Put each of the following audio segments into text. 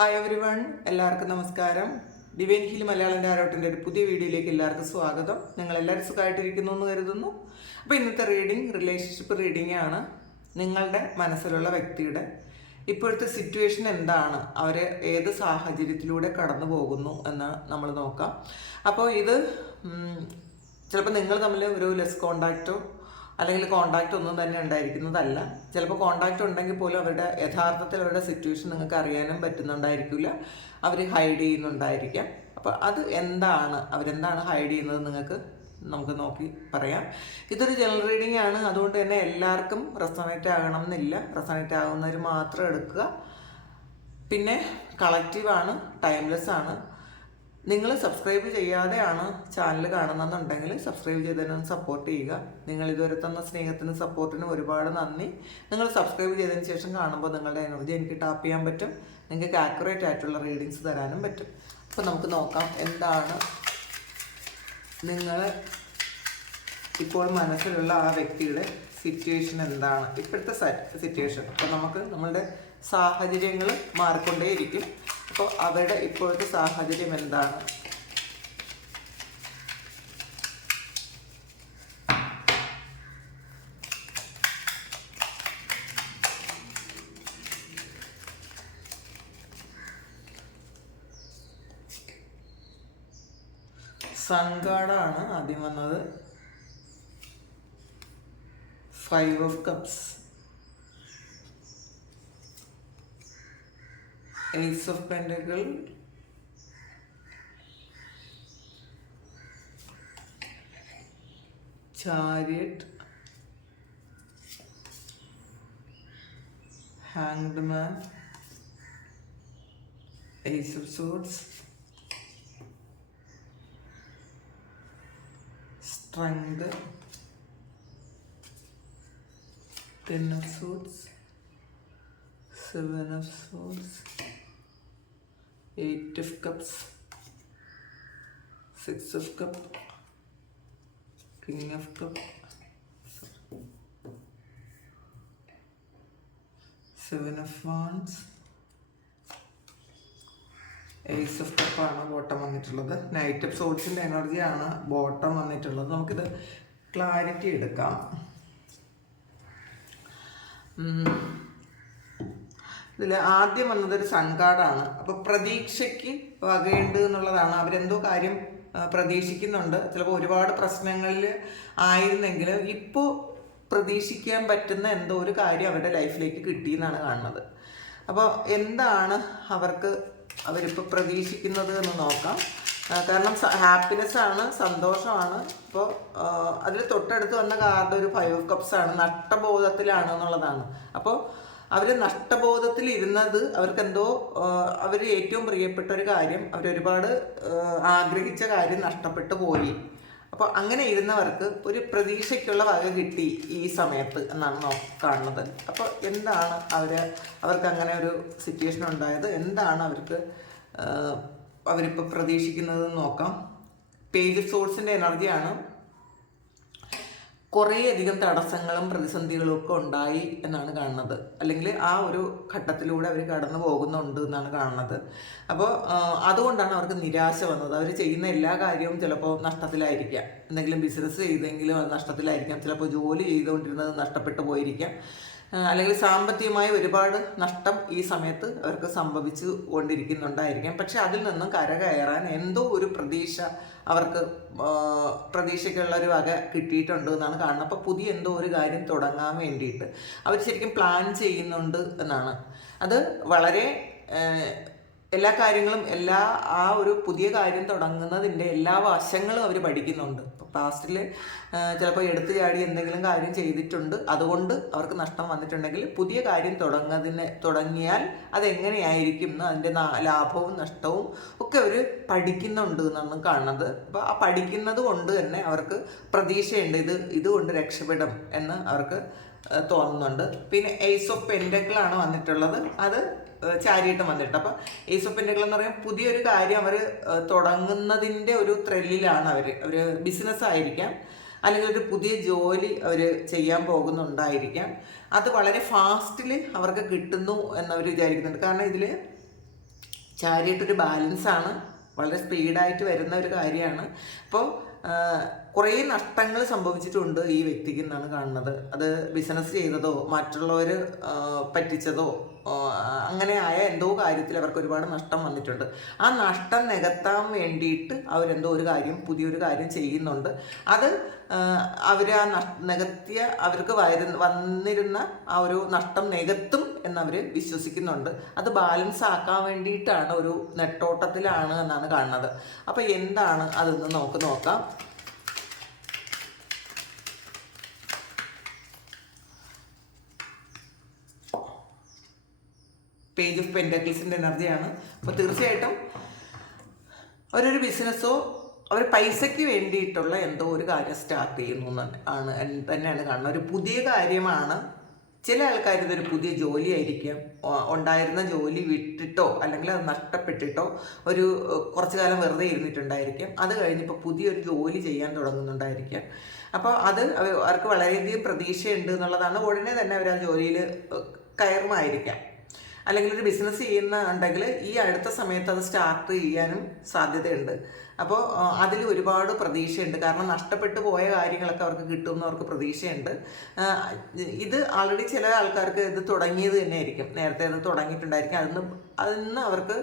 Hi every one എല്ലാവർക്കും നമസ്കാരം. Divine hill Malayalam ആരോട്ടിന്റെ ഒരു പുതിയ വീഡിയോയിലേക്ക് എല്ലാവർക്കും സ്വാഗതം. നിങ്ങൾ എല്ലാവരും സുഖമായിട്ടിരിക്കുന്നു എന്ന് കരുതുന്നു. അപ്പോൾ ഇന്നത്തെ റീഡിംഗ് റിലേഷൻഷിപ്പ് റീഡിംഗ് ആണ് നിങ്ങളുടെ മനസ്സിലുള്ള വ്യക്തിയുടെ ഇപ്പോഴത്തെ സിറ്റുവേഷൻ എന്താണ്? അവർ ഏത് സാഹചര്യത്തിലൂടെ കടന്നു പോകുന്നു എന്ന് നമ്മൾ നോക്കാം. അപ്പോൾ ഇത് ചിലപ്പോൾ നിങ്ങൾ തമ്മിൽ ഒരു ലെസ് കോണ്ടാക്റ്റോ അല്ലെങ്കിൽ കോണ്ടാക്റ്റ് ഒന്നും തന്നെ ഉണ്ടായിരിക്കുന്നതല്ല. ചിലപ്പോൾ കോണ്ടാക്റ്റ് ഉണ്ടെങ്കിൽ പോലും അവരുടെ യഥാർത്ഥത്തിൽ അവരുടെ സിറ്റുവേഷൻ നിങ്ങൾക്ക് അറിയാനും പറ്റുന്നുണ്ടായിരിക്കില്ല. അവർ ഹൈഡ് ചെയ്യുന്നുണ്ടായിരിക്കാം. അപ്പോൾ അത് എന്താണ്? അവരെന്താണ് ഹൈഡ് ചെയ്യുന്നത് നിങ്ങൾക്ക്? നമുക്ക് നോക്കി പറയാം. ഇതൊരു ജനറൽ റീഡിംഗ് ആണ്. അതുകൊണ്ട് തന്നെ എല്ലാവർക്കും റെസണേറ്റ് ആകണം എന്നില്ല. റെസണേറ്റ് ആകുന്നവർ മാത്രം എടുക്കുക. പിന്നെ കളക്റ്റീവാണ് ടൈംലെസ് ആണ്. നിങ്ങൾ സബ്സ്ക്രൈബ് ചെയ്യാതെയാണ് ചാനൽ കാണുന്നതെന്നുണ്ടെങ്കിൽ സബ്സ്ക്രൈബ് ചെയ്തതിനും സപ്പോർട്ട് ചെയ്യുക. നിങ്ങൾ ഇതുവരെ തന്ന സ്നേഹത്തിനും സപ്പോർട്ടിനും ഒരുപാട് നന്ദി. നിങ്ങൾ സബ്സ്ക്രൈബ് ചെയ്തതിന് ശേഷം കാണുമ്പോൾ നിങ്ങളുടെ എനർജി എനിക്ക് ടാപ്പ് ചെയ്യാൻ പറ്റും. നിങ്ങൾക്ക് ആക്യുറേറ്റ് ആയിട്ടുള്ള റീഡിങ്സ് തരാനും പറ്റും. അപ്പോൾ നമുക്ക് നോക്കാം എന്താണ് നിങ്ങൾ ഇപ്പോൾ മനസ്സിലുള്ള ആ വ്യക്തിയുടെ സിറ്റുവേഷൻ എന്താണ്. ഇപ്പോഴത്തെ സിറ്റുവേഷൻ അപ്പോൾ നമുക്ക് നമ്മളുടെ സാഹചര്യങ്ങൾ മാറിക്കൊണ്ടേയിരിക്കും. അപ്പോൾ അവരുടെ ഇപ്പോഴത്തെ സാഹചര്യം എന്താണ്? സങ്കാടാണ് ആദ്യം വന്നത്. Five of cups. Ace of Pentacle, Chariot, Hanged Man, Ace of Swords, Strength, Ten of Swords, Seven of Swords. Eight of cups six of cup king of cup seven of wands ace of കപ്പാണ് bottom വന്നിട്ടുള്ളത്. Knight of സോൾസിന്റെ എനർജിയാണ് bottom വന്നിട്ടുള്ളത്. നമുക്കിത് clarity എടുക്കാം. ഇതിൽ ആദ്യം വന്നത് ഒരു സങ്കാടാണ് അപ്പോൾ പ്രതീക്ഷയ്ക്ക് വകയുണ്ട് എന്നുള്ളതാണ്. അവരെന്തോ കാര്യം പ്രതീക്ഷിക്കുന്നുണ്ട്. ചിലപ്പോൾ ഒരുപാട് പ്രശ്നങ്ങളിൽ ആയിരുന്നെങ്കിൽ ഇപ്പോൾ പ്രതീക്ഷിക്കാൻ പറ്റുന്ന എന്തോ ഒരു കാര്യം അവരുടെ ലൈഫിലേക്ക് കിട്ടി എന്നാണ് കാണുന്നത്. അപ്പോൾ എന്താണ് അവർക്ക് അവരിപ്പോൾ പ്രതീക്ഷിക്കുന്നത് എന്ന് നോക്കാം. കാരണം ഹാപ്പിനെസ് ആണ് സന്തോഷമാണ്. ഇപ്പോൾ അതിൽ തൊട്ടടുത്ത് വന്ന കാർഡ് ഒരു ഫൈവ് കപ്സ് ആണ്. നട്ടബോധത്തിലാണ് എന്നുള്ളതാണ്. അപ്പോൾ അവർ നഷ്ടബോധത്തിൽ ഇരുന്നത് അവർക്കെന്തോ അവർ ഏറ്റവും പ്രിയപ്പെട്ട ഒരു കാര്യം അവരൊരുപാട് ആഗ്രഹിച്ച കാര്യം നഷ്ടപ്പെട്ടു പോയി. അപ്പോൾ അങ്ങനെ ഇരുന്നവർക്ക് ഒരു പ്രതീക്ഷയ്ക്കുള്ള വക കിട്ടി ഈ സമയത്ത് എന്നാണ് കാണുന്നത്. അപ്പോൾ എന്താണ് അവർ അവർക്ക് അങ്ങനെ ഒരു സിറ്റുവേഷൻ ഉണ്ടായത്? എന്താണ് അവർക്ക് അവരിപ്പോൾ പ്രതീക്ഷിക്കുന്നത് നോക്കാം. പേജ് സോഴ്സിന്റെ എനർജിയാണ് കുറേയധികം തടസ്സങ്ങളും പ്രതിസന്ധികളും ഒക്കെ ഉണ്ടായി എന്നാണ് കാണുന്നത്. അല്ലെങ്കിൽ ആ ഒരു ഘട്ടത്തിലൂടെ അവർ കടന്നു പോകുന്നുണ്ട് എന്നാണ് കാണുന്നത്. അപ്പോൾ അതുകൊണ്ടാണ് അവർക്ക് നിരാശ വന്നത്. അവർ ചെയ്യുന്ന എല്ലാ കാര്യവും ചിലപ്പോൾ നഷ്ടത്തിലായിരിക്കാം. എന്തെങ്കിലും ബിസിനസ് ചെയ്തെങ്കിലും അത് നഷ്ടത്തിലായിരിക്കാം. ചിലപ്പോൾ ജോലി ചെയ്തുകൊണ്ടിരുന്നത് നഷ്ടപ്പെട്ടു പോയിരിക്കാം. അല്ലെങ്കിൽ സാമ്പത്തികമായ ഒരുപാട് നഷ്ടം ഈ സമയത്ത് അവർക്ക് സംഭവിച്ചു കൊണ്ടിരിക്കുന്നുണ്ടായിരിക്കാം. പക്ഷെ അതിൽ നിന്നും കരകയറാൻ എന്തോ ഒരു പ്രതീക്ഷ അവർക്ക് പ്രതീക്ഷയ്ക്കുള്ള ഒരു വക കിട്ടിയിട്ടുണ്ട് എന്നാണ് കാണുന്നത്. അപ്പോൾ പുതിയ എന്തോ ഒരു കാര്യം തുടങ്ങാൻ വേണ്ടിയിട്ട് അവർ ശരിക്കും പ്ലാൻ ചെയ്യുന്നുണ്ട് എന്നാണ്. അത് വളരെ എല്ലാ കാര്യങ്ങളും എല്ലാ ആ ഒരു പുതിയ കാര്യം തുടങ്ങുന്നതിന്റെ എല്ലാ വശങ്ങളും അവർ പഠിക്കുന്നുണ്ട്. പാസ്റ്റിൽ ചിലപ്പോൾ എടുത്തു ചാടി എന്തെങ്കിലും കാര്യം ചെയ്തിട്ടുണ്ട്. അതുകൊണ്ട് അവർക്ക് നഷ്ടം വന്നിട്ടുണ്ടെങ്കിൽ പുതിയ കാര്യം തുടങ്ങുന്നതിന് തുടങ്ങിയാൽ അതെങ്ങനെയായിരിക്കും എന്ന് അതിന്റെ ലാഭവും നഷ്ടവും ഒക്കെ അവർ പഠിക്കുന്നുണ്ട് എന്നാണ് കാണുന്നത്. അപ്പോൾ ആ പഠിക്കുന്നത് കൊണ്ട് തന്നെ അവർക്ക് പ്രതീക്ഷയുണ്ട്. ഇത് ഇതുകൊണ്ട് രക്ഷപ്പെടും എന്ന് അവർക്ക് തോന്നുന്നുണ്ട്. പിന്നെ എയ്സ് ഓഫ് പെൻഡക്കിളാണ് വന്നിട്ടുള്ളത്. അത് ചാരിയിട്ടും വന്നിട്ട്. അപ്പം ഏസ് ഓഫ് പെൻഡക്കിൾ എന്ന് പറയുമ്പോൾ പുതിയൊരു കാര്യം അവർ തുടങ്ങുന്നതിന്റെ ഒരു ത്രില്ലിലാണ് അവർ അവർ ബിസിനസ് ആയിരിക്കാം. അല്ലെങ്കിൽ ഒരു പുതിയ ജോലി അവർ ചെയ്യാൻ പോകുന്നുണ്ടായിരിക്കാം. അത് വളരെ ഫാസ്റ്റിൽ അവർക്ക് കിട്ടുന്നു എന്നവർ വിചാരിക്കുന്നുണ്ട്. കാരണം ഇതിൽ ചാരിയിട്ടൊരു ബാലൻസാണ് വളരെ സ്പീഡായിട്ട് വരുന്ന ഒരു കാര്യമാണ്. അപ്പോൾ കുറേ നഷ്ടങ്ങൾ സംഭവിച്ചിട്ടുണ്ട് ഈ വ്യക്തിക്ക് എന്നാണ് കാണുന്നത്. അത് ബിസിനസ് ചെയ്തതോ മറ്റുള്ളവർ പറ്റിച്ചതോ അങ്ങനെ ആയ എന്തോ കാര്യത്തിൽ അവർക്ക് ഒരുപാട് നഷ്ടം വന്നിട്ടുണ്ട്. ആ നഷ്ടം നികത്താൻ വേണ്ടിയിട്ട് അവരെന്തോ ഒരു കാര്യം പുതിയൊരു കാര്യം ചെയ്യുന്നുണ്ട്. അത് അവർ ആ നികത്തിയ അവർക്ക് വരു വന്നിരുന്ന ആ ഒരു നഷ്ടം നികത്തും എന്നവർ വിശ്വസിക്കുന്നുണ്ട്. അത് ബാലൻസ് ആക്കാൻ വേണ്ടിയിട്ടാണ് ഒരു നെട്ടോട്ടത്തിലാണ് എന്നാണ് കാണുന്നത്. അപ്പോൾ എന്താണ് അതെന്ന് നമുക്ക് നോക്കാം. പേജ് ഓഫ് പെൻഡക്കിൾസിന്റെ എനർജിയാണ്. അപ്പോൾ തീർച്ചയായിട്ടും അവരൊരു ബിസിനസ്സോ അവർ പൈസയ്ക്ക് വേണ്ടിയിട്ടുള്ള എന്തോ ഒരു കാര്യം സ്റ്റാർട്ട് ചെയ്യുന്നു ആണ് തന്നെയാണ് കാണുന്നത്. ഒരു പുതിയ കാര്യമാണ്. ചില ആൾക്കാർ ഇതൊരു പുതിയ ജോലിയായിരിക്കും. ഉണ്ടായിരുന്ന ജോലി വിട്ടിട്ടോ അല്ലെങ്കിൽ അത് നഷ്ടപ്പെട്ടിട്ടോ ഒരു കുറച്ച് കാലം വെറുതെ ഇരുന്നിട്ടുണ്ടായിരിക്കാം. അത് കഴിഞ്ഞിപ്പോൾ പുതിയൊരു ജോലി ചെയ്യാൻ തുടങ്ങുന്നുണ്ടായിരിക്കാം. അപ്പോൾ അത് അവ- അവർക്ക് വളരെയധികം പ്രതീക്ഷയുണ്ട് എന്നുള്ളതാണ് ഉടനെ തന്നെ അവർ ആ ജോലിയിൽ കയറുമായിരിക്കാം. അല്ലെങ്കിൽ ഒരു ബിസിനസ് ചെയ്യുന്ന ഉണ്ടെങ്കിൽ ഈ അടുത്ത സമയത്ത് അത് സ്റ്റാർട്ട് ചെയ്യാനും സാധ്യതയുണ്ട്. അപ്പോൾ അതിൽ ഒരുപാട് പ്രതീക്ഷയുണ്ട്. കാരണം നഷ്ടപ്പെട്ടു പോയ കാര്യങ്ങളൊക്കെ അവർക്ക് കിട്ടുമെന്ന് അവർക്ക് പ്രതീക്ഷയുണ്ട്. ഇത് ആൾറെഡി ചില ആൾക്കാർക്ക് ഇത് തുടങ്ങിയത് തന്നെ ആയിരിക്കും നേരത്തെ അത് തുടങ്ങിയിട്ടുണ്ടായിരിക്കും. അതിന്ന് അതിന്ന് അവർക്ക്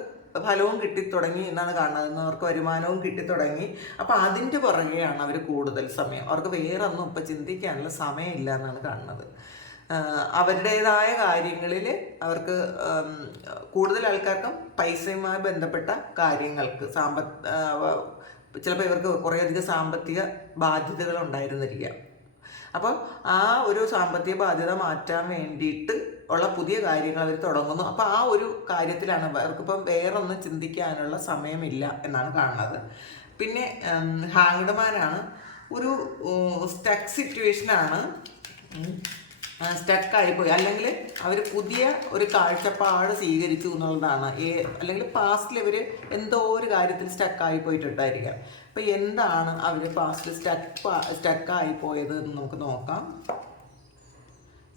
ഫലവും കിട്ടിത്തുടങ്ങി എന്നാണ് കാണുന്നത്. അവർക്ക് വരുമാനവും കിട്ടിത്തുടങ്ങി അപ്പോൾ അതിന്റെ പുറകെയാണ് അവർ കൂടുതൽ സമയം. അവർക്ക് വേറൊന്നും ഇപ്പം ചിന്തിക്കാനുള്ള സമയമില്ല എന്നാണ് കാണുന്നത്. അവരുടേതായ കാര്യങ്ങളിൽ അവർക്ക് കൂടുതൽ ആൾക്കാർക്കും പൈസയുമായി ബന്ധപ്പെട്ട കാര്യങ്ങൾക്ക് സാമ്പത്ത് ചിലപ്പോൾ ഇവർക്ക് കുറേയധികം സാമ്പത്തിക ബാധ്യതകൾ ഉണ്ടായിരുന്നിരിക്കാം അപ്പോൾ ആ ഒരു സാമ്പത്തിക ബാധ്യത മാറ്റാൻ വേണ്ടിയിട്ട് ഉള്ള പുതിയ കാര്യങ്ങൾ അവർ തുടങ്ങുന്നു. അപ്പോൾ ആ ഒരു കാര്യത്തിലാണ് അവർക്കിപ്പം വേറൊന്നും ചിന്തിക്കാനുള്ള സമയമില്ല എന്നാണ് കാണുന്നത്. പിന്നെ ഹാങ്ഡ്മാനാണ് ഒരു സ്റ്റക്ക് സിറ്റുവേഷനാണ് സ്റ്റക്കായിപ്പോയി അല്ലെങ്കിൽ അവർ പുതിയ ഒരു കാഴ്ചപ്പാട് സ്വീകരിച്ചു എന്നുള്ളതാണ്. അല്ലെങ്കിൽ പാസ്റ്റിൽ ഇവർ എന്തോ ഒരു കാര്യത്തിൽ സ്റ്റക്കായി പോയിട്ടുണ്ടായിരിക്കാം. അപ്പം എന്താണ് അവർ പാസ്റ്റിൽ സ്റ്റക്ക് സ്റ്റക്കായി പോയത് എന്ന് നമുക്ക് നോക്കാം.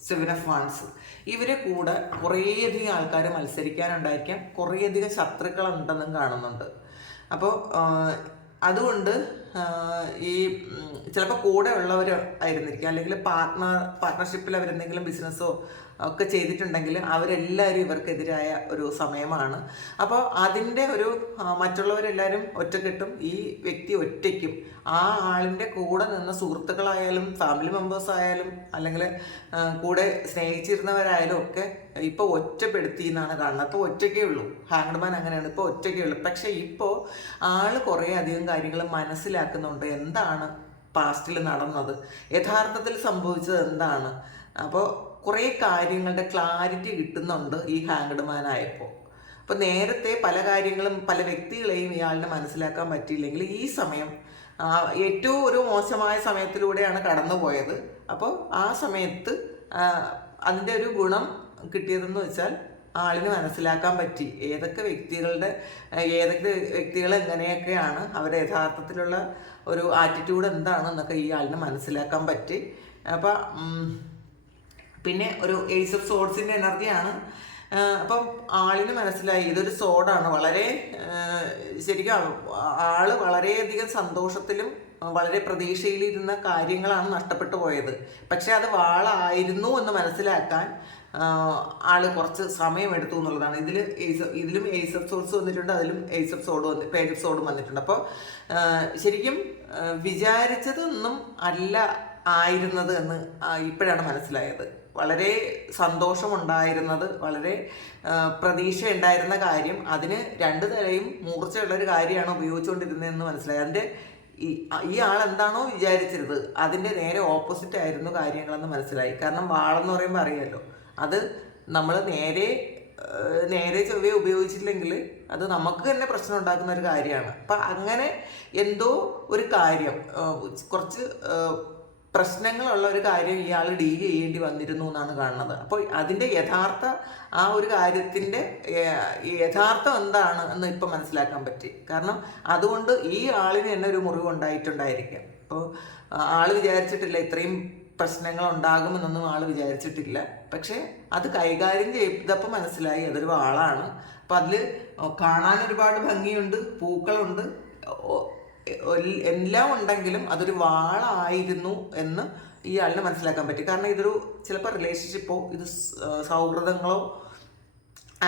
സെവൻ ഓഫ് വൺസ് ഇവരെ കൂടെ കുറേയധികം ആൾക്കാർ മത്സരിക്കാനുണ്ടായിരിക്കാം. കുറേയധികം ശത്രുക്കളുണ്ടെന്നും കാണുന്നുണ്ട്. അപ്പോൾ അതുകൊണ്ട് ഈ ചിലപ്പോൾ കൂടെ ഉള്ളവർ ആയിരുന്നിരിക്കും. അല്ലെങ്കിൽ പാർട്ട്ണർ പാർട്ട്ണർഷിപ്പിൽ അവരെന്തെങ്കിലും ബിസിനസ്സോ ഒക്കെ ചെയ്തിട്ടുണ്ടെങ്കിൽ അവരെല്ലാവരും ഇവർക്കെതിരായ ഒരു സമയമാണ്. അപ്പോൾ അതിന്റെ ഒരു മറ്റുള്ളവരെല്ലാവരും ഒറ്റക്കെട്ടും ഈ വ്യക്തി ഒറ്റയ്ക്കും ആ ആളിന്റെ കൂടെ നിന്ന സുഹൃത്തുക്കളായാലും ഫാമിലി മെമ്പേഴ്സ് ആയാലും അല്ലെങ്കിൽ കൂടെ സ്നേഹിച്ചിരുന്നവരായാലും ഒക്കെ ഇപ്പോൾ ഒറ്റപ്പെടുത്തി എന്നാണ് കാണുന്നത്. അപ്പോൾ ഒറ്റയ്ക്കേ ഉള്ളൂ. ഹാങ്ഡ്മാൻ അങ്ങനെയാണ്. ഇപ്പോൾ ഒറ്റയ്ക്കേ ഉള്ളൂ. പക്ഷേ ഇപ്പോൾ ആൾ കുറേ അധികം കാര്യങ്ങൾ മനസ്സിലാക്കുന്നുണ്ട്. എന്താണ് പാസ്റ്റിൽ നടന്നത്? യഥാർത്ഥത്തിൽ സംഭവിച്ചത് എന്താണ്? അപ്പോൾ കുറേ കാര്യങ്ങളുടെ ക്ലാരിറ്റി കിട്ടുന്നുണ്ട് ഈ ഹാങ്ഡ്മാൻ ആയപ്പോൾ അപ്പോൾ നേരത്തെ പല കാര്യങ്ങളും പല വ്യക്തികളെയും ഇയാളിനെ മനസ്സിലാക്കാൻ പറ്റിയില്ലെങ്കിൽ ഈ സമയം ഏറ്റവും ഒരു മോശമായ സമയത്തിലൂടെയാണ് കടന്നുപോയത്. അപ്പോൾ ആ സമയത്ത് അതിന്റെ ഒരു ഗുണം കിട്ടിയതെന്ന് വെച്ചാൽ ആളിന് മനസ്സിലാക്കാൻ പറ്റി. ഏതൊക്കെ വ്യക്തികളുടെ ഏതൊക്കെ വ്യക്തികൾ എങ്ങനെയൊക്കെയാണ് അവരുടെ യഥാർത്ഥത്തിലുള്ള ഒരു ആറ്റിറ്റ്യൂഡ് എന്താണെന്നൊക്കെ ഈ ആളിന് മനസ്സിലാക്കാൻ പറ്റി. അപ്പം പിന്നെ ഒരു ഏസ് ഓഫ് സോഡ്സിന്റെ എനർജിയാണ് അപ്പം ആളിന് മനസ്സിലായി ഇതൊരു സോഡാണ് വളരെ ശരിക്കും ആൾ വളരെയധികം സന്തോഷത്തിലും വളരെ പ്രതീക്ഷയിലിരുന്ന കാര്യങ്ങളാണ് നഷ്ടപ്പെട്ടു പോയത്. പക്ഷെ അത് വാളായിരുന്നു എന്ന് മനസ്സിലാക്കാൻ ആൾ കുറച്ച് സമയമെടുത്തു എന്നുള്ളതാണ്. ഇതിൽ ഏസ് ഇതിലും ഏസ് ഓഫ് സോഡ്സ് വന്നിട്ടുണ്ട് അതിലും ഏസ് ഓഫ് സോഡ് വന്ന് പേജ് ഓഫ് സോഡും വന്നിട്ടുണ്ട്. അപ്പോൾ ശരിക്കും വിചാരിച്ചതൊന്നും അല്ല ആയിരുന്നത് എന്ന് ഇപ്പോഴാണ് മനസ്സിലായത്. വളരെ സന്തോഷമുണ്ടായിരുന്നത് വളരെ പ്രതീക്ഷ ഉണ്ടായിരുന്ന കാര്യം. അതിന് രണ്ട് തരയും മൂർച്ചയുള്ള ഒരു കാര്യമാണ് ഉപയോഗിച്ചുകൊണ്ടിരുന്നതെന്ന് മനസ്സിലായി. അതിന്റെ ഈ ഈ ആൾ എന്താണോ വിചാരിച്ചിരുന്നത് അതിന്റെ നേരെ ഓപ്പോസിറ്റ് ആയിരുന്നു കാര്യങ്ങളെന്ന് മനസ്സിലായി. കാരണം വാളെന്ന് പറയുമ്പോൾ അറിയാമല്ലോ അത് നമ്മൾ നേരെ നേരെ ചെവ്വേ ഉപയോഗിച്ചില്ലെങ്കിൽ അത് നമുക്ക് തന്നെ പ്രശ്നം ഉണ്ടാക്കുന്ന ഒരു കാര്യമാണ്. അപ്പം അങ്ങനെ എന്തോ ഒരു കാര്യം കുറച്ച് പ്രശ്നങ്ങളുള്ള ഒരു കാര്യം ഇയാൾ ഡീൽ ചെയ്യേണ്ടി വന്നിരുന്നു എന്നാണ് കാണുന്നത്. അപ്പോൾ അതിന്റെ യഥാർത്ഥ ആ ഒരു കാര്യത്തിന്റെ യഥാർത്ഥം എന്താണ് എന്ന് ഇപ്പം മനസ്സിലാക്കാൻ പറ്റി. കാരണം അതുകൊണ്ട് ഈ ആളിന് തന്നെ ഒരു മുറിവ് ഉണ്ടായിട്ടുണ്ടായിരിക്കാം. അപ്പോൾ ആൾ വിചാരിച്ചിട്ടില്ല ഇത്രയും പ്രശ്നങ്ങൾ ഉണ്ടാകുമെന്നൊന്നും ആൾ വിചാരിച്ചിട്ടില്ല. പക്ഷേ അത് കൈകാര്യം ചെയ്തപ്പോൾ മനസ്സിലായി. അതൊരു ആളാണ് അപ്പം അതിൽ കാണാൻ ഒരുപാട് ഭംഗിയുണ്ട് പൂക്കളുണ്ട്. എല്ലാം ഉണ്ടെങ്കിലും അതൊരു വാളായിരുന്നു എന്ന് ഈ ആളിന് മനസ്സിലാക്കാൻ പറ്റി. കാരണം ഇതൊരു ചിലപ്പോൾ റിലേഷൻഷിപ്പോ ഇത് സൗഹൃദങ്ങളോ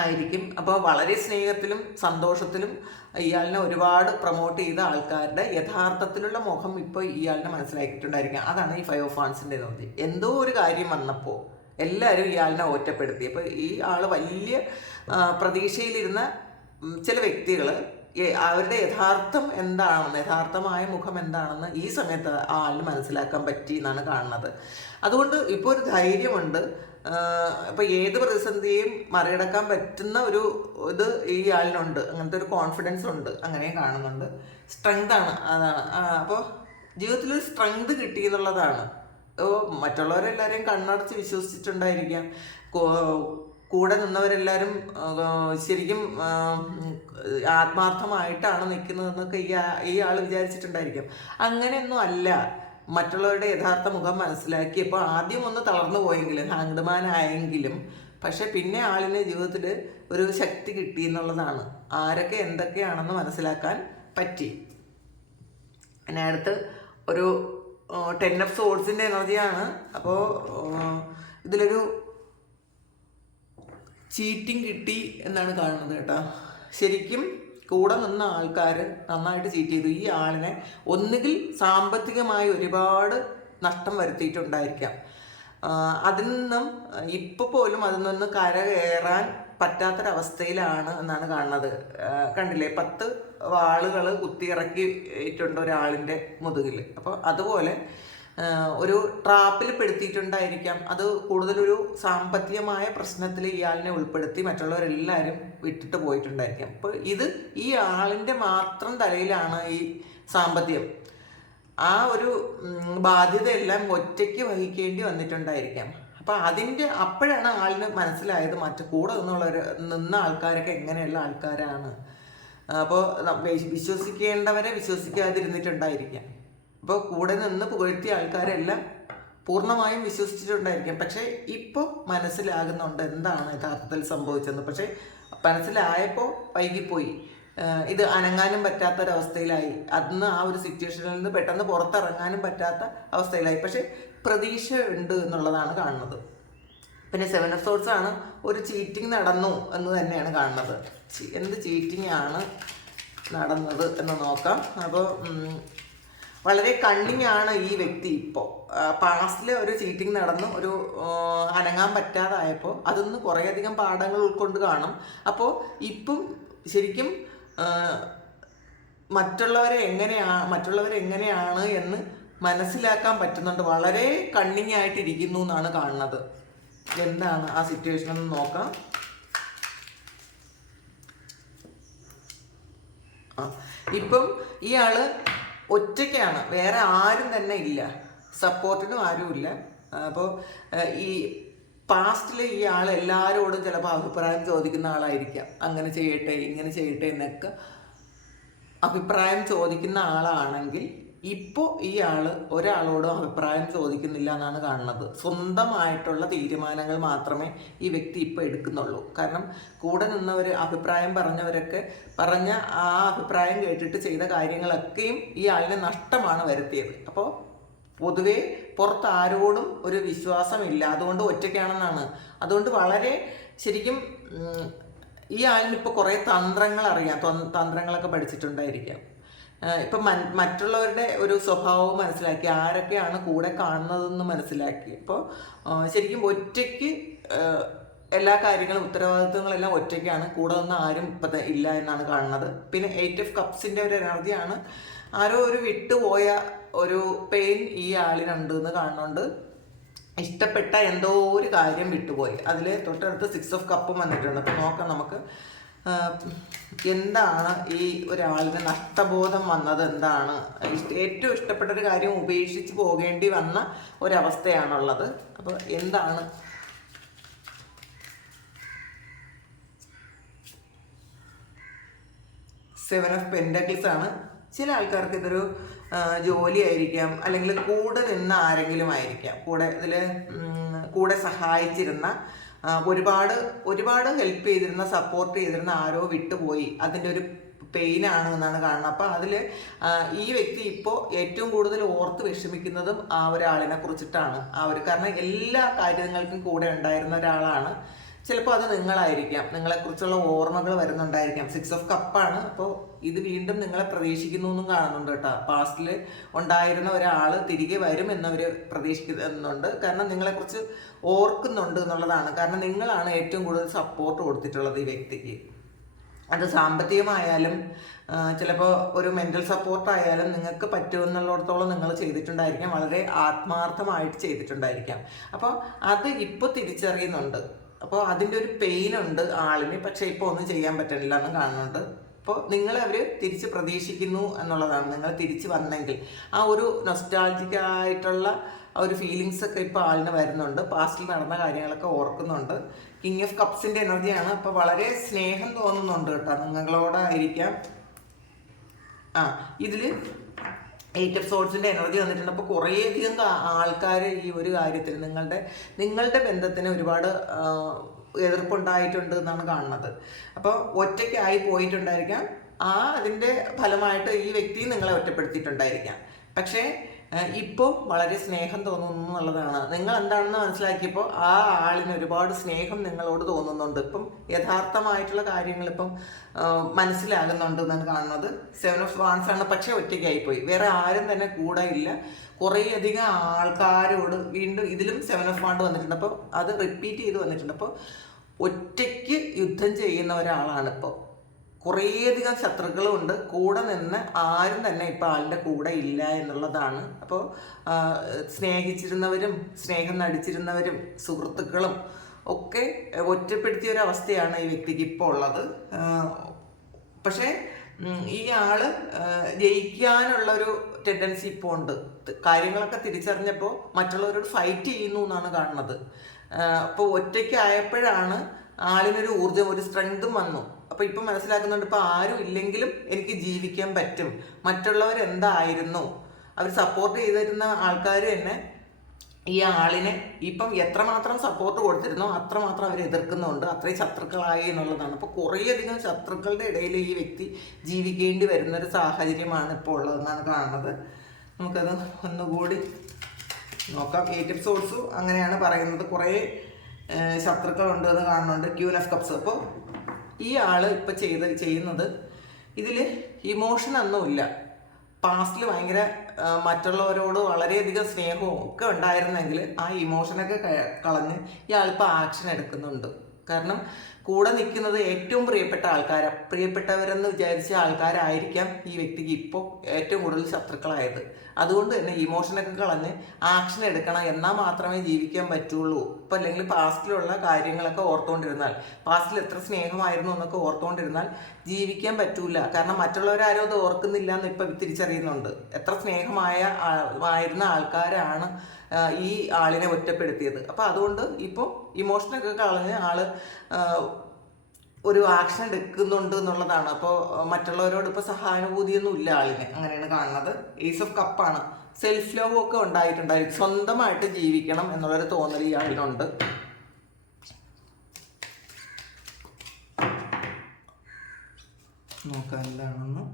ആയിരിക്കും. അപ്പോൾ വളരെ സ്നേഹത്തിലും സന്തോഷത്തിലും ഇയാളിനെ ഒരുപാട് പ്രൊമോട്ട് ചെയ്ത ആൾക്കാരുടെ യഥാർത്ഥത്തിലുള്ള മുഖം ഇപ്പോൾ ഇയാളിനെ മനസ്സിലാക്കിയിട്ടുണ്ടായിരിക്കാം. അതാണ് ഈ ഫൈവ് ഓഫ് ഫാൻസിന്റെ നോക്കി എന്തോ ഒരു കാര്യം വന്നപ്പോൾ എല്ലാവരും ഇയാളിനെ ഒറ്റപ്പെടുത്തി. അപ്പോൾ ഈ ആൾ വലിയ പ്രതീക്ഷയിലിരുന്ന ചില വ്യക്തികൾ അവരുടെ യഥാർത്ഥം എന്താണെന്ന് യഥാർത്ഥമായ മുഖം എന്താണെന്ന് ഈ സമയത്ത് ആളിന് മനസ്സിലാക്കാൻ പറ്റി എന്നാണ് കാണുന്നത്. അതുകൊണ്ട് ഇപ്പോൾ ഒരു ധൈര്യമുണ്ട്. ഇപ്പം ഏത് പ്രതിസന്ധിയും മറികടക്കാൻ പറ്റുന്ന ഒരു ഇത് ഈ ആളിനുണ്ട്. അങ്ങനത്തെ ഒരു കോൺഫിഡൻസ് ഉണ്ട്. അങ്ങനെയും കാണുന്നുണ്ട്. സ്ട്രെങ്താണ് അതാണ്. അപ്പോൾ ജീവിതത്തിൽ ഒരു സ്ട്രെങ്ത് കിട്ടി എന്നുള്ളതാണ്. മറ്റുള്ളവരെല്ലാവരെയും കണ്ണടച്ച് വിശ്വസിച്ചിട്ടുണ്ടായിരിക്കാം. കൂടെ നിന്നവരെല്ലാവരും ശരിക്കും ആത്മാർത്ഥമായിട്ടാണ് നിൽക്കുന്നതെന്നൊക്കെ ഈ ഈ ആൾ വിചാരിച്ചിട്ടുണ്ടായിരിക്കും. അങ്ങനെയൊന്നും അല്ല. മറ്റുള്ളവരുടെ യഥാർത്ഥ മുഖം മനസ്സിലാക്കിയപ്പോൾ ആദ്യം ഒന്ന് തളർന്നു പോയെങ്കിലും ഹാങ്ഡ്മാനായെങ്കിലും പക്ഷെ പിന്നെ ആളിന് ജീവിതത്തിൽ ഒരു ശക്തി കിട്ടി എന്നുള്ളതാണ്. ആരൊക്കെ എന്തൊക്കെയാണെന്ന് മനസ്സിലാക്കാൻ പറ്റി. പിന്നെ അടുത്ത് ഒരു ടെൻ ഓഫ് സോഡ്സിന്റെ എനർജിയാണ്. അപ്പോൾ ഇതിലൊരു ചീറ്റിംഗ് കിട്ടി എന്നാണ് കാണുന്നത് കേട്ടോ. ശരിക്കും കൂടെ നിന്ന ആൾക്കാർ നന്നായിട്ട് ചീറ്റ് ചെയ്തു. ഈ ആളിനെ ഒന്നുകിൽ സാമ്പത്തികമായി ഒരുപാട് നഷ്ടം വരുത്തിയിട്ടുണ്ടായിരിക്കാം. അതിൽ നിന്നും ഇപ്പോൾ പോലും അതിൽ നിന്ന് കരകയറാൻ പറ്റാത്തൊരവസ്ഥയിലാണ് എന്നാണ് കാണുന്നത്. കണ്ടില്ലേ പത്ത് വാളുകൾ കുത്തിയിറക്കിയിട്ടുണ്ട് ഒരാളിന്റെ മുതുകിൽ അപ്പോൾ അതുപോലെ ഒരു ട്രാപ്പിൽ പെടുത്തിയിട്ടുണ്ടായിരിക്കാം. അത് കൂടുതലൊരു സാമ്പത്തികമായ പ്രശ്നത്തിൽ ഇയാളിനെ ഉൾപ്പെടുത്തി മറ്റുള്ളവരെല്ലാവരും വിട്ടിട്ട് പോയിട്ടുണ്ടായിരിക്കാം. അപ്പോൾ ഇത് ഈ ആളിന്റെ മാത്രം തലയിലാണ് ഈ സാമ്പത്തികം. ആ ഒരു ബാധ്യതയെല്ലാം ഒറ്റയ്ക്ക് വഹിക്കേണ്ടി വന്നിട്ടുണ്ടായിരിക്കാം. അപ്പം അതിന്റെ അപ്പോഴാണ് ആളിന് മനസ്സിലായത് മറ്റു കൂടെ നിന്നുള്ളവർ നിന്ന ആൾക്കാരൊക്കെ എങ്ങനെയുള്ള ആൾക്കാരാണ്. അപ്പോൾ വിശ്വസിക്കേണ്ടവരെ വിശ്വസിക്കാതിരുന്നിട്ടുണ്ടായിരിക്കാം. അപ്പോൾ കൂടെ നിന്ന് പുകഴ്ത്തിയ ആൾക്കാരെല്ലാം പൂർണമായും വിശ്വസിച്ചിട്ടുണ്ടായിരിക്കും. പക്ഷേ ഇപ്പോൾ മനസ്സിലാകുന്നുണ്ട് എന്താണ് യഥാർത്ഥത്തിൽ സംഭവിച്ചതെന്ന്. പക്ഷേ മനസ്സിലായപ്പോൾ വൈകിപ്പോയി. ഇത് അനങ്ങാനും പറ്റാത്തൊരവസ്ഥയിലായി. അന്ന് ആ ഒരു സിറ്റുവേഷനിൽ നിന്ന് പെട്ടെന്ന് പുറത്തിറങ്ങാനും പറ്റാത്ത അവസ്ഥയിലായി. പക്ഷേ പ്രതീക്ഷ ഉണ്ട് എന്നുള്ളതാണ് കാണുന്നത്. പിന്നെ സെവൻ ഓഫ് സോർട്സ് ആണ് ഒരു ചീറ്റിംഗ് നടന്നു എന്ന് തന്നെയാണ് കാണുന്നത്. എന്ത് ചീറ്റിംഗ് ആണ് നടന്നത് എന്ന് നോക്കാം. അപ്പോൾ വളരെ കണ്ണിങ് ആണ് ഈ വ്യക്തി ഇപ്പോൾ പാസ്റ്റിൽ ഒരു ചീറ്റിംഗ് നടന്നു ഒരു അനങ്ങാൻ പറ്റാതായപ്പോൾ കുറേ കുറേയധികം പാഠങ്ങൾ ഉൾക്കൊണ്ട് കാണും. അപ്പോൾ ഇപ്പം ശരിക്കും മറ്റുള്ളവരെ എങ്ങനെയാണ് മറ്റുള്ളവരെ എങ്ങനെയാണ് എന്ന് മനസ്സിലാക്കാൻ പറ്റുന്നുണ്ട്. വളരെ കണ്ണിങ് ആയിട്ടിരിക്കുന്നു എന്നാണ് കാണുന്നത്. എന്താണ് ആ സിറ്റുവേഷൻ ഒന്ന് നോക്കാം. ഇപ്പം ഇയാൾ ഒറ്റയ്ക്കാണ്. വേറെ ആരും തന്നെ ഇല്ല. സപ്പോർട്ടിനും ആരുമില്ല അപ്പോൾ ഈ പാസ്റ്റിൽ ഈ ആൾ എല്ലാവരോടും ചിലപ്പോൾ അഭിപ്രായം ചോദിക്കുന്ന ആളായിരിക്കാം. അങ്ങനെ ചെയ്യട്ടെ ഇങ്ങനെ ചെയ്യട്ടെ എന്നൊക്കെ അഭിപ്രായം ചോദിക്കുന്ന ആളാണെങ്കിൽ ഇപ്പോൾ ഈ ആൾ ഒരാളോടും അഭിപ്രായം ചോദിക്കുന്നില്ല എന്നാണ് കാണുന്നത്. സ്വന്തമായിട്ടുള്ള തീരുമാനങ്ങൾ മാത്രമേ ഈ വ്യക്തി ഇപ്പോൾ എടുക്കുന്നുള്ളൂ. കാരണം കൂടെ നിന്നവർ അഭിപ്രായം പറഞ്ഞവരൊക്കെ പറഞ്ഞ ആ അഭിപ്രായം കേട്ടിട്ട് ചെയ്ത കാര്യങ്ങളൊക്കെയും ഈ ആളിന് നഷ്ടമാണ് വരുത്തിയത്. അപ്പോൾ പൊതുവേ പുറത്ത് ആരോടും ഒരു വിശ്വാസമില്ല. അതുകൊണ്ട് ഒറ്റയ്ക്കാണെന്നാണ്. അതുകൊണ്ട് വളരെ ശരിക്കും ഈ ആളിനിപ്പോൾ കുറേ തന്ത്രങ്ങൾ അറിയാം. തന്ത്രങ്ങളൊക്കെ പഠിച്ചിട്ടുണ്ടായിരിക്കാം. ഇപ്പം മറ്റുള്ളവരുടെ ഒരു സ്വഭാവവും മനസ്സിലാക്കി ആരൊക്കെയാണ് കൂടെ കാണുന്നതെന്ന് മനസ്സിലാക്കി. അപ്പോൾ ശരിക്കും ഒറ്റയ്ക്ക് എല്ലാ കാര്യങ്ങളും ഉത്തരവാദിത്വങ്ങളെല്ലാം ഒറ്റയ്ക്കാണ് കൂടെ നിന്ന് ആരും ഇപ്പം ഇല്ല എന്നാണ് കാണുന്നത്. പിന്നെ എയ്റ്റ് ഓഫ് കപ്സിന്റെ ഒരു എനർജിയാണ് ആരോ ഒരു വിട്ടുപോയ ഒരു പെയിൻ ഈ ആളിനുണ്ട് എന്ന് കാണുന്നുണ്ട്. ഇഷ്ടപ്പെട്ട എന്തോ ഒരു കാര്യം വിട്ടുപോയി. അതിൽ തൊട്ടടുത്ത് സിക്സ് ഓഫ് കപ്പും വന്നിട്ടുണ്ട്. അപ്പോൾ നോക്കാം നമുക്ക്. എന്താണ് ഈ ഒരാളിന് നഷ്ടബോധം വന്നത് എന്താണ്? ഏറ്റവും ഇഷ്ടപ്പെട്ട ഒരു കാര്യം ഉപേക്ഷിച്ച് പോകേണ്ടി വന്ന ഒരവസ്ഥയാണുള്ളത്. അപ്പോൾ എന്താണ്? സെവൻ ഓഫ് പെൻഡക്കിൾസ് ആണ്. ചില ആൾക്കാർക്ക് ഇതൊരു ജോലി ആയിരിക്കാം. അല്ലെങ്കിൽ കൂടെ നിന്ന ആരെങ്കിലും ആയിരിക്കാം. കൂടെ ഇതിൽ കൂടെ സഹായിച്ചിരുന്ന ഒരുപാട് ഒരുപാട് ഹെൽപ്പ് ചെയ്തിരുന്ന സപ്പോർട്ട് ചെയ്തിരുന്ന ആരോ വിട്ടുപോയി. അതിന്റെ ഒരു പെയിൻ ആണ് എന്നാണ് കാണുന്നത്. അപ്പം അതിൽ ഈ വ്യക്തി ഇപ്പോൾ ഏറ്റവും കൂടുതൽ ഓർത്ത് വിഷമിക്കുന്നതും ആ ഒരാളിനെ കുറിച്ചിട്ടാണ്. ആ ഒരു കാരണം എല്ലാ കാര്യങ്ങൾക്കും കൂടെ ഉണ്ടായിരുന്ന ഒരാളാണ് ചിലപ്പോൾ അത് നിങ്ങളായിരിക്കാം. നിങ്ങളെക്കുറിച്ചുള്ള ഓർമ്മകൾ വരുന്നുണ്ടായിരിക്കാം. സിക്സ് ഓഫ് കപ്പാണ് അപ്പോൾ ഇത് വീണ്ടും നിങ്ങളെ പ്രതീക്ഷിക്കുന്നു എന്നും കാണുന്നുണ്ട് കേട്ടോ. പാസ്റ്റിൽ ഉണ്ടായിരുന്ന ഒരാൾ തിരികെ വരും എന്നവർ പ്രതീക്ഷിക്കുന്നുണ്ട്. കാരണം നിങ്ങളെക്കുറിച്ച് ഓർക്കുന്നുണ്ട് എന്നുള്ളതാണ്. കാരണം നിങ്ങളാണ് ഏറ്റവും കൂടുതൽ സപ്പോർട്ട് കൊടുത്തിട്ടുള്ളത് ഈ വ്യക്തിക്ക്. അത് സാമ്പത്തികമായാലും ചിലപ്പോൾ ഒരു മെന്റൽ സപ്പോർട്ടായാലും നിങ്ങൾക്ക് പറ്റുമെന്നുള്ളിടത്തോളം നിങ്ങൾ ചെയ്തിട്ടുണ്ടായിരിക്കാം. വളരെ ആത്മാർത്ഥമായിട്ട് ചെയ്തിട്ടുണ്ടായിരിക്കാം. അപ്പോൾ അത് ഇപ്പോൾ തിരിച്ചറിയുന്നുണ്ട്. അപ്പോൾ അതിന്റെ ഒരു പെയിൻ ഉണ്ട് ആളിന് പക്ഷേ ഇപ്പോൾ ഒന്നും ചെയ്യാൻ പറ്റുന്നില്ല എന്ന് കാണുന്നുണ്ട്. അപ്പോൾ നിങ്ങളെ അവർ തിരിച്ച് പ്രതീക്ഷിക്കുന്നു എന്നുള്ളതാണ്. നിങ്ങൾ തിരിച്ച് വന്നെങ്കിൽ ആ ഒരു നൊസ്റ്റാൾജിക് ആയിട്ടുള്ള ആ ഒരു ഫീലിങ്സ് ഒക്കെ ഇപ്പോൾ ആളിന് വരുന്നുണ്ട്. പാസ്റ്റിൽ നടന്ന കാര്യങ്ങളൊക്കെ ഓർക്കുന്നുണ്ട്. കിങ് ഓഫ് കപ്സിന്റെ എനർജിയാണ്. അപ്പോൾ വളരെ സ്നേഹം തോന്നുന്നുണ്ട് കേട്ടോ നിങ്ങളോടായിരിക്കാം. ആ ഇതിൽ എയ്റ്റ് ഓഫ് സോട്സിന്റെ എനർജി വന്നിട്ടുണ്ട് അപ്പോൾ കുറേയധികം ആൾക്കാർ ഈ ഒരു കാര്യത്തിൽ നിങ്ങളുടെ നിങ്ങളുടെ ബന്ധത്തിന് ഒരുപാട് എതിർപ്പുണ്ടായിട്ടുണ്ട് എന്നാണ് കാണുന്നത്. അപ്പോൾ ഒറ്റയ്ക്കായി പോയിട്ടുണ്ടായിരിക്കാം. ആ അതിന്റെ ഫലമായിട്ട് ഈ വ്യക്തി നിങ്ങളെ ഒറ്റപ്പെടുത്തിയിട്ടുണ്ടായിരിക്കാം. പക്ഷേ ഇപ്പോൾ വളരെ സ്നേഹം തോന്നുന്നു എന്നുള്ളതാണ്. നിങ്ങൾ എന്താണെന്ന് മനസ്സിലാക്കിയപ്പോൾ ആ ആളിന് ഒരുപാട് സ്നേഹം നിങ്ങളോട് തോന്നുന്നുണ്ട്. ഇപ്പം യഥാർത്ഥമായിട്ടുള്ള കാര്യങ്ങൾ ഇപ്പം മനസ്സിലാകുന്നുണ്ട് എന്നാണ് കാണുന്നത്. സെവൻ ഓഫ് വാൻസ് ആണ് പക്ഷേ ഒറ്റയ്ക്കായിപ്പോയി. വേറെ ആരും തന്നെ കൂടെ ഇല്ല. കുറേയധികം ആൾക്കാരോട് വീണ്ടും ഇതിലും സെവൻ ഓഫ് വാണ്ട് വന്നിട്ടുണ്ട്. അപ്പോൾ അത് റിപ്പീറ്റ് ചെയ്ത് വന്നിട്ടുണ്ട്. അപ്പോൾ ഒറ്റയ്ക്ക് യുദ്ധം ചെയ്യുന്ന ഒരാളാണ് ഇപ്പോൾ കുറേയധികം ശത്രുക്കളും ഉണ്ട് കൂടെ നിന്ന് ആരും തന്നെ ഇപ്പോൾ ആളുടെ കൂടെ ഇല്ല എന്നുള്ളതാണ്. അപ്പോൾ സ്നേഹിച്ചിരുന്നവരും സ്നേഹം നടിച്ചിരുന്നവരും സുഹൃത്തുക്കളും ഒക്കെ ഒറ്റപ്പെടുത്തിയ ഒരു അവസ്ഥയാണ് ഈ വ്യക്തിക്ക് ഇപ്പോൾ ഉള്ളത്. പക്ഷേ ഈ ആൾ ജയിക്കാനുള്ളൊരു ടെൻഡൻസി ഇപ്പോൾ ഉണ്ട്. കാര്യങ്ങളൊക്കെ തിരിച്ചറിഞ്ഞപ്പോൾ മറ്റുള്ളവരോട് ഫൈറ്റ് ചെയ്യുന്നു എന്നാണ് കാണുന്നത്. അപ്പോൾ ഒറ്റയ്ക്കായപ്പോഴാണ് ആളിനൊരു ഊർജം ഒരു സ്ട്രെങ്തും വന്നു. അപ്പോൾ ഇപ്പം മനസ്സിലാക്കുന്നുണ്ട് ഇപ്പോൾ ആരും ഇല്ലെങ്കിലും എനിക്ക് ജീവിക്കാൻ പറ്റും. മറ്റുള്ളവർ എന്തായിരുന്നു? അവർ സപ്പോർട്ട് ചെയ്തിരുന്ന ആൾക്കാർ തന്നെ ഈ ആളിനെ ഇപ്പം എത്രമാത്രം സപ്പോർട്ട് കൊടുത്തിരുന്നോ അത്രമാത്രം അവർ എതിർക്കുന്നുണ്ട്. അത്രയും ശത്രുക്കളായി എന്നുള്ളതാണ്. അപ്പോൾ കുറേയധികം ശത്രുക്കളുടെ ഇടയിൽ ഈ വ്യക്തി ജീവിക്കേണ്ടി വരുന്ന ഒരു സാഹചര്യമാണ് ഇപ്പോൾ ഉള്ളതെന്നാണ് കാണുന്നത്. നമുക്കത് ഒന്നുകൂടി നോക്കാം. ഏറ്റവും സോഴ്സും അങ്ങനെയാണ് പറയുന്നത്. കുറേ ശത്രുക്കളുണ്ട് എന്ന് കാണുന്നുണ്ട്. ക്യൂൻ ഓഫ് കപ്സ് അപ്പോൾ ഈ ആൾ ഇപ്പം ചെയ്ത് ചെയ്യുന്നത് ഇതിൽ ഇമോഷൻ ഒന്നുമില്ല പാസ്റ്റിൽ ഭയങ്കര മറ്റുള്ളവരോട് വളരെയധികം സ്നേഹവും ഒക്കെ ഉണ്ടായിരുന്നെങ്കിൽ ആ ഇമോഷനൊക്കെ കളഞ്ഞ് ഇയാളിപ്പോൾ ആക്ഷൻ എടുക്കുന്നുണ്ട്. കാരണം കൂടെ നിൽക്കുന്നത് ഏറ്റവും പ്രിയപ്പെട്ട ആൾക്കാരാണ് പ്രിയപ്പെട്ടവരെന്ന് വിചാരിച്ച ആൾക്കാരായിരിക്കാം ഈ വ്യക്തിക്ക് ഇപ്പോൾ ഏറ്റവും കൂടുതൽ ശത്രുക്കളായത്. അതുകൊണ്ട് തന്നെ ഇമോഷനൊക്കെ കളഞ്ഞ് ആക്ഷൻ എടുക്കണം എന്നാൽ മാത്രമേ ജീവിക്കാൻ പറ്റുള്ളൂ. ഇപ്പം അല്ലെങ്കിൽ പാസ്റ്റിലുള്ള കാര്യങ്ങളൊക്കെ ഓർത്തുകൊണ്ടിരുന്നാൽ പാസ്റ്റിൽ എത്ര സ്നേഹമായിരുന്നു എന്നൊക്കെ ഓർത്തുകൊണ്ടിരുന്നാൽ ജീവിക്കാൻ പറ്റൂല. കാരണം മറ്റുള്ളവരാരും അത് ഓർക്കുന്നില്ല എന്ന് ഇപ്പം തിരിച്ചറിയുന്നുണ്ട്. എത്ര സ്നേഹമായ ആയിരുന്ന ആൾക്കാരാണ് ഈ ആളിനെ ഒറ്റപ്പെടുത്തിയത്. അപ്പം അതുകൊണ്ട് ഇപ്പോൾ ഇമോഷനൊക്കെ കളഞ്ഞ് ആൾ ഒരു ആക്ഷൻ എടുക്കുന്നുണ്ട് എന്നുള്ളതാണ്. അപ്പോൾ മറ്റുള്ളവരോട് ഇപ്പോൾ സഹാനുഭൂതിയൊന്നും ഇല്ല ആളിനെ. അങ്ങനെയാണ് കാണുന്നത്. ഏസ് ഓഫ് കപ്പാണ് സെൽഫ് ലവ് ഒക്കെ ഉണ്ടായിട്ടുണ്ടായിരിക്കും സ്വന്തമായിട്ട് ജീവിക്കണം എന്നുള്ളൊരു തോന്നൽ ഈ ആളിനുണ്ട്. നോക്കാം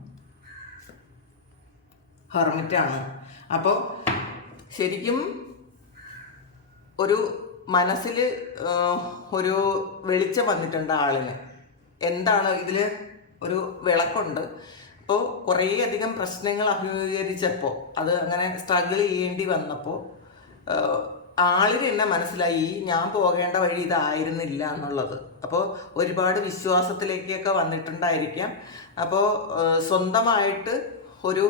ഹെർമിറ്റാണ് അപ്പോൾ ശരിക്കും ഒരു മനസ്സിൽ ഒരു വെളിച്ചം വന്നിട്ടുണ്ട് ആളിന്. എന്താണ് ഇതിൽ ഒരു വിളക്കുണ്ട്. അപ്പോൾ കുറേയധികം പ്രശ്നങ്ങൾ അഭിമുഖീകരിച്ചപ്പോൾ അത് അങ്ങനെ സ്ട്രഗിൾ ചെയ്യേണ്ടി വന്നപ്പോൾ ആളിന് എന്നെ മനസ്സിലായി ഞാൻ പോകേണ്ട വഴി ഇതായിരുന്നില്ല എന്നുള്ളത്. അപ്പോൾ ഒരുപാട് വിശ്വാസത്തിലേക്കൊക്കെ വന്നിട്ടുണ്ടായിരിക്കാം. അപ്പോൾ സ്വന്തമായിട്ട് ഒരു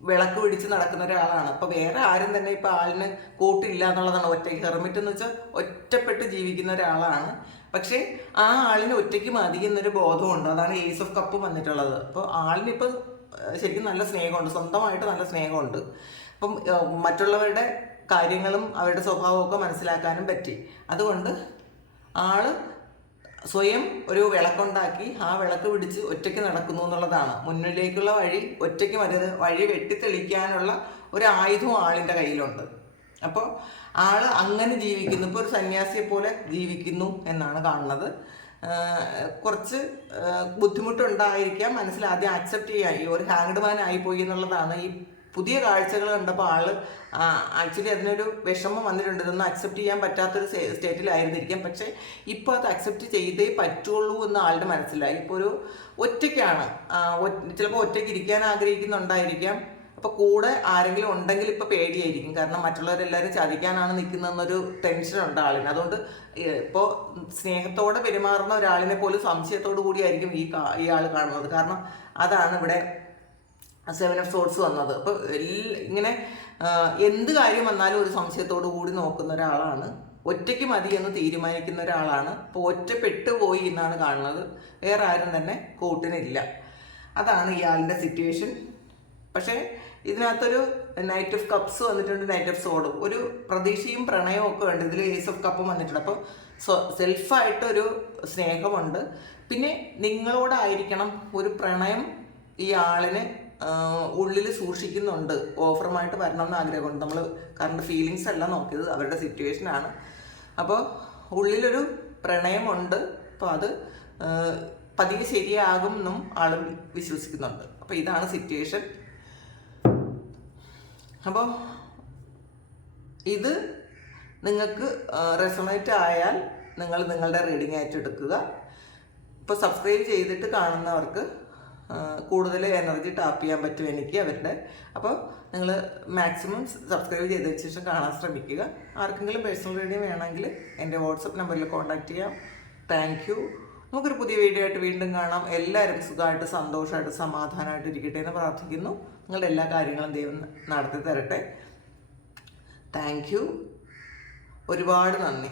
വിളക്ക് പിടിച്ച് നടക്കുന്ന ഒരാളാണ്. അപ്പോൾ വേറെ ആരും തന്നെ ഇപ്പോൾ ആളിന് കൂട്ടില്ല എന്നുള്ളതാണ്. ഒറ്റ ഹെർമിറ്റ് എന്ന് വെച്ചാൽ ഒറ്റപ്പെട്ട് ജീവിക്കുന്ന ഒരാളാണ്. പക്ഷേ ആ ആളിന് ഒറ്റയ്ക്ക് മതി എന്നൊരു ബോധമുണ്ട്. അതാണ് ഏസ് ഓഫ് കപ്പ് വന്നിട്ടുള്ളത്. അപ്പോൾ ആളിനിപ്പോൾ ശരിക്കും നല്ല സ്നേഹമുണ്ട്. സ്വന്തമായിട്ട് നല്ല സ്നേഹമുണ്ട്. അപ്പം മറ്റുള്ളവരുടെ കാര്യങ്ങളും അവരുടെ സ്വഭാവമൊക്കെ മനസ്സിലാക്കാനും പറ്റി. അതുകൊണ്ട് ആൾ സ്വയം ഒരു വിളക്കുണ്ടാക്കി ആ വിളക്ക് പിടിച്ച് ഒറ്റയ്ക്ക് നടക്കുന്നു എന്നുള്ളതാണ്. മുന്നിലേക്കുള്ള വഴി ഒറ്റയ്ക്ക് മതി വഴി വെട്ടിത്തെളിക്കാനുള്ള ഒരു ആയുധവും ആളിന്റെ കയ്യിലുണ്ട്. അപ്പോൾ ആൾ അങ്ങനെ ജീവിക്കുന്നു. ഇപ്പോൾ ഒരു സന്യാസിയെ പോലെ ജീവിക്കുന്നു എന്നാണ് കാണുന്നത്. കുറച്ച് ബുദ്ധിമുട്ടുണ്ടായിരിക്കാം. മനസ്സിൽ ആദ്യം അക്സെപ്റ്റ് ചെയ്യാൻ ഈ ഒരു ഹാങ്ഡ് മാൻ ആയിപ്പോയി എന്നുള്ളതാണ് ഈ പുതിയ കാഴ്ചകൾ കണ്ടപ്പോൾ ആൾ ആക്ച്വലി അതിനൊരു വിഷമം വന്നിട്ടുണ്ട്. ഇതൊന്നും അക്സെപ്റ്റ് ചെയ്യാൻ പറ്റാത്തൊരു സ്റ്റേ- സ്റ്റേറ്റിലായിരുന്നിരിക്കാം പക്ഷേ ഇപ്പോൾ അത് അക്സെപ്റ്റ് ചെയ്തേ പറ്റുള്ളൂ എന്ന് ആളുടെ മനസ്സിലായി. ഇപ്പോൾ ഒരു ഒറ്റയ്ക്കാണ്. ചിലപ്പോൾ ഒറ്റയ്ക്ക് ഇരിക്കാൻ ആഗ്രഹിക്കുന്നുണ്ടായിരിക്കാം. അപ്പോൾ കൂടെ ആരെങ്കിലും ഉണ്ടെങ്കിൽ ഇപ്പോൾ പേടിയായിരിക്കും. കാരണം മറ്റുള്ളവരെല്ലാവരും ചതിക്കാനാണ് നിൽക്കുന്നതെന്നൊരു ടെൻഷൻ ഉണ്ട് ആളിന്. അതുകൊണ്ട് ഇപ്പോൾ സ്നേഹത്തോടെ പെരുമാറുന്ന ഒരാളിനെ പോലും സംശയത്തോടു കൂടിയായിരിക്കും ഈ ഈ ആൾ കാണുന്നത്. കാരണം അതാണ് ഇവിടെ സെവൻ ഓഫ് സോർട്സ് വന്നത്. അപ്പോൾ ഇങ്ങനെ എന്ത് കാര്യം വന്നാലും ഒരു സംശയത്തോടു കൂടി നോക്കുന്ന ഒരാളാണ്. ഒറ്റയ്ക്ക് മതി എന്ന് തീരുമാനിക്കുന്ന ഒരാളാണ്. അപ്പോൾ ഒറ്റപ്പെട്ടു പോയി എന്നാണ് കാണുന്നത്. വേറെ ആരും തന്നെ കൂട്ടിനില്ല അതാണ് ഇയാളുടെ സിറ്റുവേഷൻ പക്ഷേ ഇതിനകത്തൊരു നൈറ്റ് ഓഫ് കപ്സ് വന്നിട്ടുണ്ട് നൈറ്റ് ഓഫ് സോഡും ഒരു പ്രതീക്ഷയും പ്രണയവും ഒക്കെ ഉണ്ട്. ഇതിൽ ഏസ് ഓഫ് കപ്പും വന്നിട്ടുണ്ട്. അപ്പോൾ സെൽഫായിട്ടൊരു സ്നേഹമുണ്ട്. പിന്നെ നിങ്ങളോടായിരിക്കണം ഒരു പ്രണയം ഈ ആളിന് ഉള്ളിൽ സൂക്ഷിക്കുന്നുണ്ട്. ഓഫറുമായിട്ട് വരണം എന്ന് ആഗ്രഹമുണ്ട്. നമ്മൾ കാരണം ഫീലിങ്സ് അല്ല നോക്കിയത് അവരുടെ സിറ്റുവേഷൻ ആണ്. അപ്പോൾ ഉള്ളിലൊരു പ്രണയമുണ്ട്. അപ്പോൾ അത് പതിയെ ശരിയാകും എന്നും ആളും വിശ്വസിക്കുന്നുണ്ട്. അപ്പോൾ ഇതാണ് സിറ്റുവേഷൻ അപ്പോൾ ഇത് നിങ്ങൾക്ക് റെസണേറ്റ് ആയാൽ നിങ്ങൾ നിങ്ങളുടെ റീഡിംഗ് ആയിട്ട് എടുക്കുക ഇപ്പോൾ സബ്സ്ക്രൈബ് ചെയ്തിട്ട് കാണുന്നവർക്ക് കൂടുതൽ എനർജി ടാപ്പ് ചെയ്യാൻ പറ്റും എനിക്ക് അവരുടെ. അപ്പോൾ നിങ്ങൾ മാക്സിമം സബ്സ്ക്രൈബ് ചെയ്തതിന് ശേഷം കാണാൻ ശ്രമിക്കുക. ആർക്കെങ്കിലും പേഴ്സണൽ റീഡിംഗ് വേണമെങ്കിൽ എന്റെ വാട്സപ്പ് നമ്പറിൽ കോൺടാക്റ്റ് ചെയ്യാം. താങ്ക് യു നമുക്കൊരു പുതിയ വീഡിയോ ആയിട്ട് വീണ്ടും കാണാം. എല്ലാവരും സുഖമായിട്ട് സന്തോഷമായിട്ട് സമാധാനമായിട്ട് ഇരിക്കട്ടെ എന്ന് പ്രാർത്ഥിക്കുന്നു. നിങ്ങളുടെ എല്ലാ കാര്യങ്ങളും ദൈവം നടത്തി തരട്ടെ താങ്ക് യു ഒരുപാട് നന്ദി.